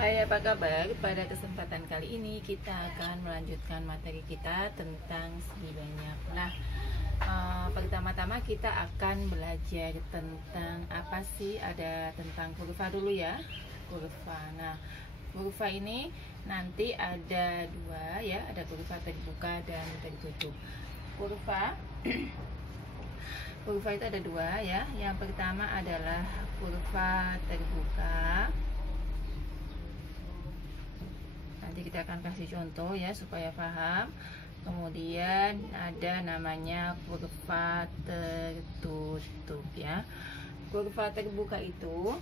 Hai, apa kabar? Pada kesempatan kali ini kita akan melanjutkan materi kita tentang segi banyak. Nah, pertama-tama kita akan belajar tentang apa sih, ada tentang kurva dulu ya. Kurva. Nah, kurva ini nanti ada dua ya, ada kurva terbuka dan tertutup. Kurva kurva itu ada dua ya. Yang pertama adalah kurva terbuka. Nanti kita akan kasih contoh ya supaya paham. Kemudian ada namanya kurva tertutup ya. Kurva terbuka itu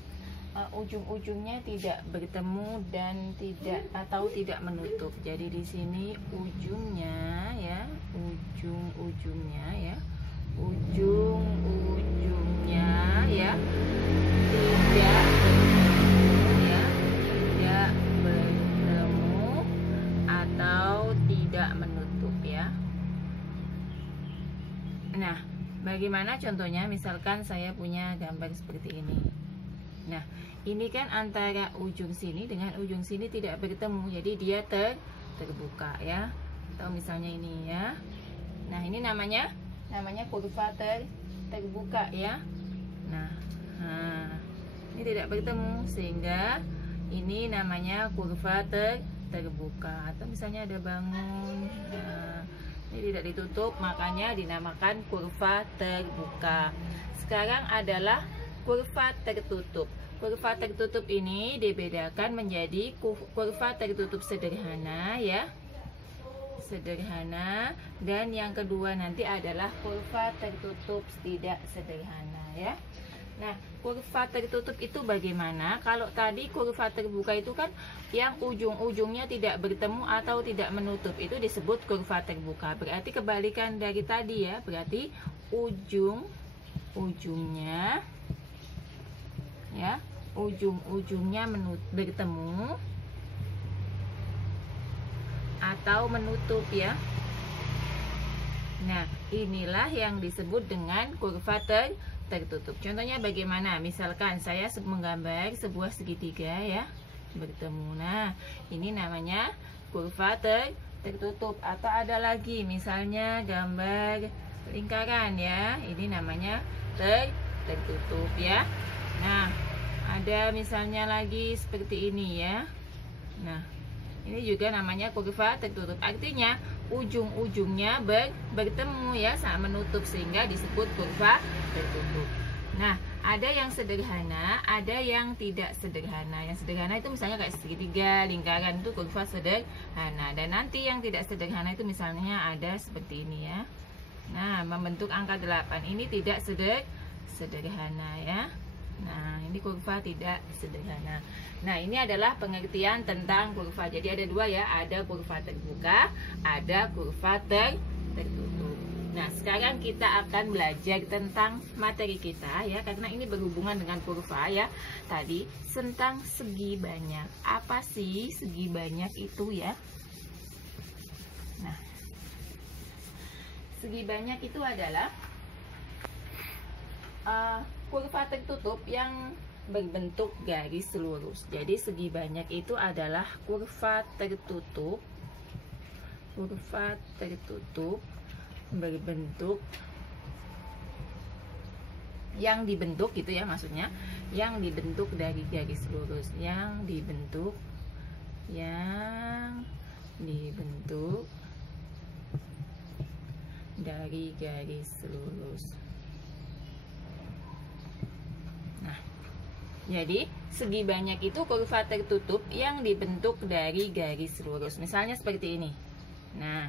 ujung-ujungnya tidak bertemu dan tidak menutup. Jadi di sini ujungnya ya, ujung-ujungnya ya, ujung-ujungnya ya tidak bertemu atau tidak menutup ya. Nah, bagaimana contohnya? Misalkan saya punya gambar seperti ini. Nah, ini kan antara ujung sini dengan ujung sini tidak bertemu, jadi dia terbuka ya. Atau misalnya ini ya. Nah, ini namanya kurva terbuka ya. Nah, ini tidak bertemu sehingga ini namanya kurva terbuka. Atau misalnya ada bangun, ini tidak ditutup, makanya dinamakan kurva terbuka. Sekarang adalah kurva tertutup. Kurva tertutup ini dibedakan menjadi kurva tertutup sederhana ya, sederhana, dan yang kedua nanti adalah kurva tertutup tidak sederhana ya. Nah, kurva tertutup itu bagaimana? Kalau tadi kurva terbuka itu kan yang ujung-ujungnya tidak bertemu atau tidak menutup, itu disebut kurva terbuka. Berarti kebalikan dari tadi ya, berarti ujungnya ya, ujung-ujungnya bertemu atau menutup ya. Nah, inilah yang disebut dengan kurva tertutup. Contohnya bagaimana? Misalkan saya menggambar sebuah segitiga ya, bertemu. Nah, ini namanya kurva tertutup. Atau ada lagi misalnya gambar lingkaran ya, ini namanya tertutup ya. Nah, ada misalnya lagi seperti ini ya. Nah, ini juga namanya kurva tertutup. Artinya ujung-ujungnya bertemu ya, saat menutup, sehingga disebut kurva tertutup. Nah, ada yang sederhana, ada yang tidak sederhana. Yang sederhana itu misalnya kayak segitiga, lingkaran, itu kurva sederhana. Dan nanti yang tidak sederhana itu misalnya ada seperti ini ya. Nah, membentuk angka 8. Ini tidak sederhana ya. Nah, ini kurva tidak sederhana. Nah, ini adalah pengertian tentang kurva. Jadi ada dua ya, ada kurva terbuka, ada kurva tertutup. Nah, sekarang kita akan belajar tentang materi kita ya, karena ini berhubungan dengan kurva ya. Tadi tentang segi banyak. Apa sih segi banyak itu ya? Nah, segi banyak itu adalah kurva tertutup yang berbentuk garis lurus. Jadi segi banyak itu adalah kurva tertutup berbentuk yang dibentuk gitu ya, maksudnya yang dibentuk dari garis lurus, yang dibentuk dari garis lurus. Jadi segi banyak itu kurva tertutup yang dibentuk dari garis lurus. Misalnya seperti ini. Nah,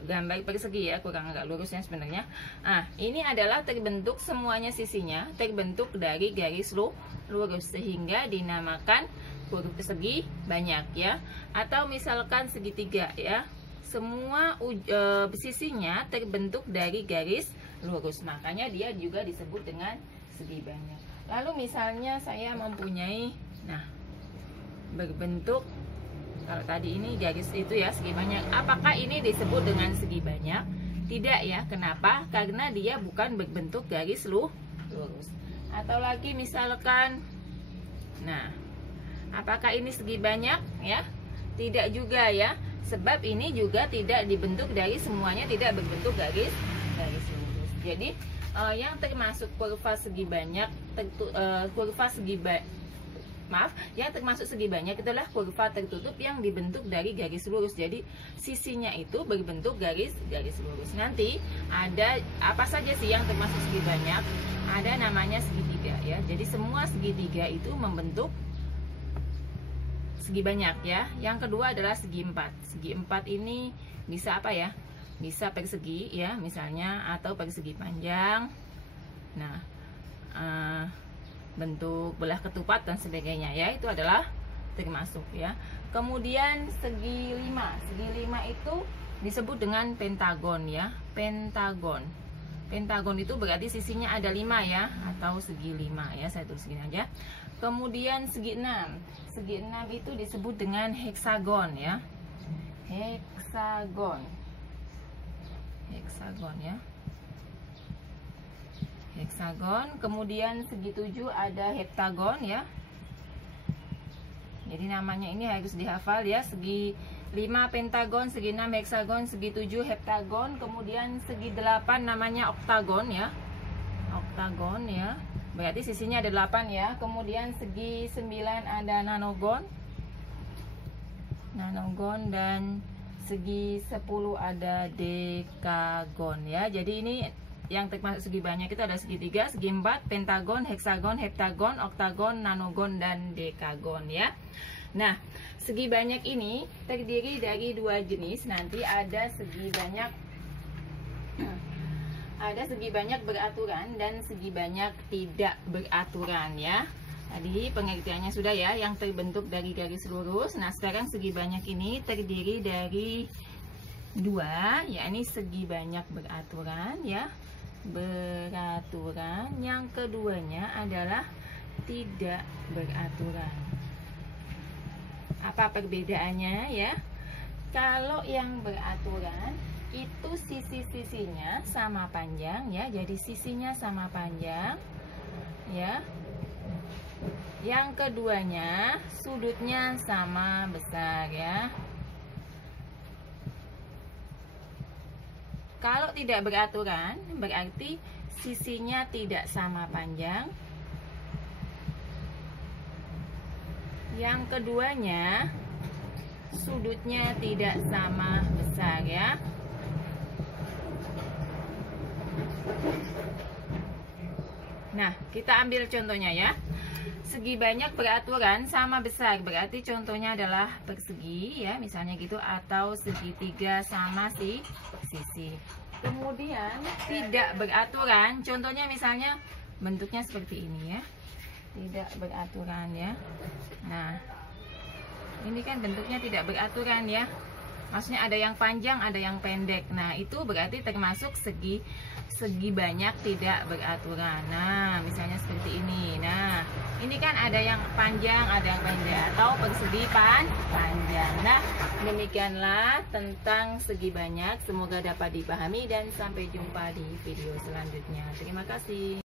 gambar persegi ya, kurang agak lurusnya sebenarnya. Nah, ini adalah terbentuk semuanya sisinya terbentuk dari garis lurus, sehingga dinamakan kurva segi banyak ya. Atau misalkan segitiga ya, semua sisinya terbentuk dari garis lurus, makanya dia juga disebut dengan segi banyak. Lalu misalnya saya mempunyai, nah, berbentuk, kalau tadi ini garis itu ya, segi banyak. Apakah ini disebut dengan segi banyak? Tidak ya. Kenapa? Karena dia bukan berbentuk garis lurus. Atau lagi misalkan, nah, Apakah ini segi banyak ya? Tidak juga ya, sebab ini juga tidak dibentuk dari semuanya, tidak berbentuk garis lurus. Jadi yang termasuk kurva segi banyak, yang termasuk segi banyak itulah kurva tertutup yang dibentuk dari garis lurus. Jadi sisinya itu berbentuk garis lurus. Nanti ada apa saja sih yang termasuk segi banyak? Ada namanya segitiga ya. Jadi semua segitiga itu membentuk segi banyak ya. Yang kedua adalah segi empat. Segi empat ini bisa apa ya? Bisa persegi ya, misalnya, atau persegi panjang. Nah, bentuk belah ketupat dan sebagainya ya, itu adalah termasuk ya. Kemudian segi lima. Segi lima itu disebut dengan pentagon ya. Pentagon. Pentagon itu berarti sisinya ada 5 ya, atau segi 5 ya, saya tulis gini aja. Kemudian segi 6. Segi 6 itu disebut dengan heksagon ya. Heksagon. Heksagon ya. Heksagon. Kemudian segi 7 ada heptagon ya. Jadi namanya ini harus dihafal ya. Segi 5 pentagon, segi 6 heksagon, segi 7 heptagon, kemudian segi 8 namanya oktagon ya. Oktagon ya. Berarti sisinya ada 8 ya. Kemudian segi 9 ada nanogon. Nanogon, dan segi 10 ada dekagon ya. Jadi ini yang termasuk segi banyak itu ada segitiga, segi 4, pentagon, heksagon, heptagon, oktagon, nanogon, dan dekagon ya. Nah, segi banyak ini terdiri dari 2 jenis. Nanti ada segi banyak beraturan dan segi banyak tidak beraturan ya. Tadi pengertiannya sudah ya, yang terbentuk dari garis lurus. Nah, sekarang segi banyak ini terdiri dari 2, yakni segi banyak beraturan ya. Beraturan. Yang keduanya adalah tidak beraturan. Apa perbedaannya ya? Kalau yang beraturan itu sisi-sisinya sama panjang ya. Jadi sisinya sama panjang ya. Yang keduanya sudutnya sama besar ya. Kalau tidak beraturan berarti sisinya tidak sama panjang. Yang keduanya sudutnya tidak sama besar ya. Nah, kita ambil contohnya ya. Segi banyak beraturan sama besar, berarti contohnya adalah persegi ya, misalnya gitu, atau segitiga sama sisi. Kemudian tidak beraturan, contohnya misalnya bentuknya seperti ini ya. Tidak beraturan ya. Nah, ini kan bentuknya tidak beraturan ya. Maksudnya ada yang panjang, ada yang pendek. Nah, itu berarti termasuk segi banyak tidak beraturan. Nah, misalnya seperti ini. Nah, ini kan ada yang panjang, ada yang pendek, atau persegi panjang. Nah, demikianlah tentang segi banyak. Semoga dapat dipahami dan sampai jumpa di video selanjutnya. Terima kasih.